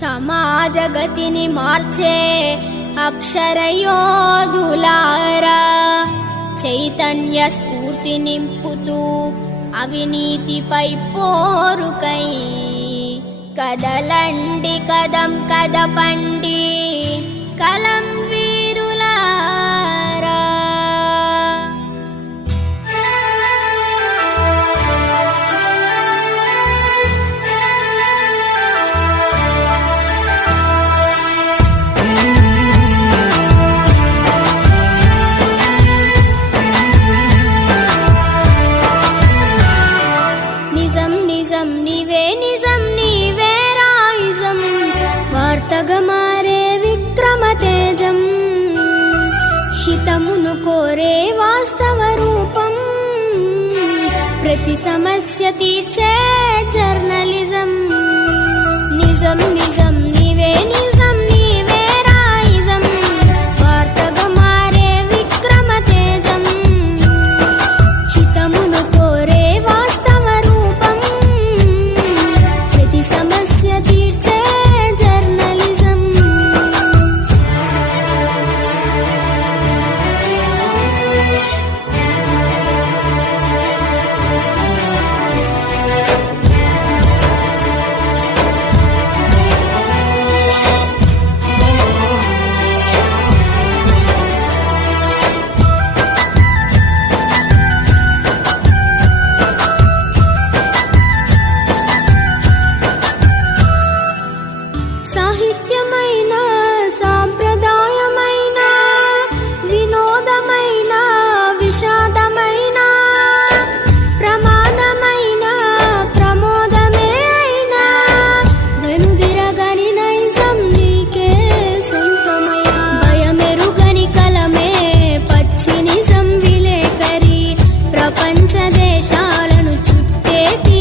సమాజగతిని మార్చే అక్షరయోధులారా, చైతన్య స్ఫూర్తి నింపుతూ అవినీతిపై పోరుకై కదలండి కదం కదపండి కలం వీరులారా. నిజం నిజం నీవే నిజం నీవే రాయిజం, వార్తగా మారే విక్రమ తేజం, హితమును కోరే వాస్తవ రూపం, ప్రతి సమస్య తీర్చే జర్నలిజం. నిజం నిజం నీవే నిజం నీవే రాయిజం, వార్తగా మారే విక్రమ తేజం, హితమును కోరే వాస్తవ రూపం, ప్రతి సమస్య తీర్చే జర్నలిజం. సాహిత్యమైన సాంప్రదాయమైన వినోదమైన విషాదమైన ప్రమాదమైన ప్రమోదమే అయినా వెనుదిరగని నైజం నీకే సొంతమయ్యా. భయమెరుగని కలమే పచ్చి నిజం విలేకరి, ప్రపంచ దేశాలను చుట్టేటి